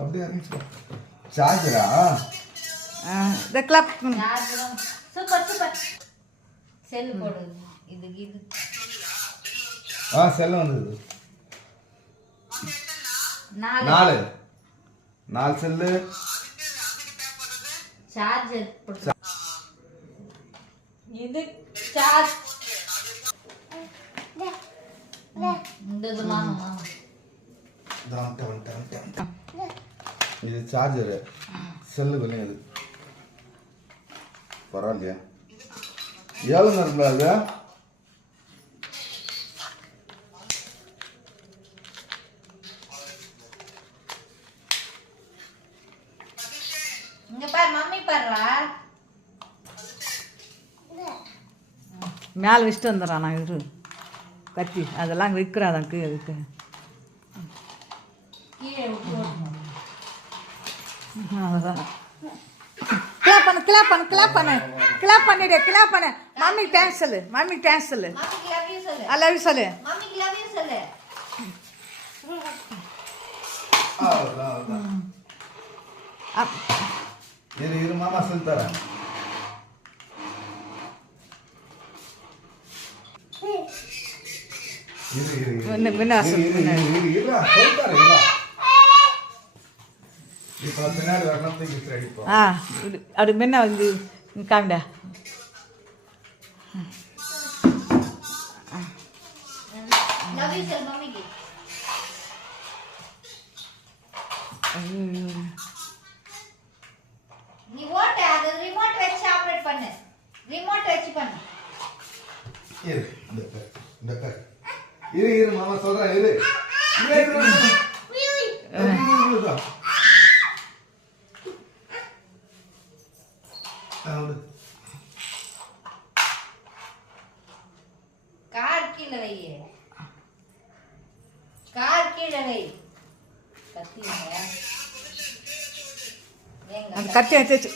அப்படியே ஆரம்பிச்சு. சார்ஜரா? இந்த கிளப். Super super. செல் போடு. இது. செல் வந்தது. 4 செல்லு. சார்ஜர் போடு. இது சார்ஜ். இந்த மாமா. இது சார்ஜரு. செல்லு கொஞ்சம் இது. பரவாயில்லையா? எவ்வளோ நேரம் அது? இங்க பாரு மம்மி பாருடா. மேலே வச்சுட்டு வந்துடுறான் நான் இரு கத்தி அதெல்லாம் விற்கிறாதாக்கு அதுக்கு அவ்வளோதான். கிளாப் பண்ணு மம்மி தேங்க்ஸ் சொல்லு. ஐ லவ் யூ சொல்லு. இரு மாமா சொல்லி தரேன். அப்படி முன்ன வந்து காமிடா. நீ ஓட்ட அது ரிமோட் வச்சு ஆபரேட் பண்ணு. ரிமோட் வச்சு பண்ணு. இரு மாமா சொல்றேன். இரு கார் கீழே வை. கத்தி கத்தி வச்சு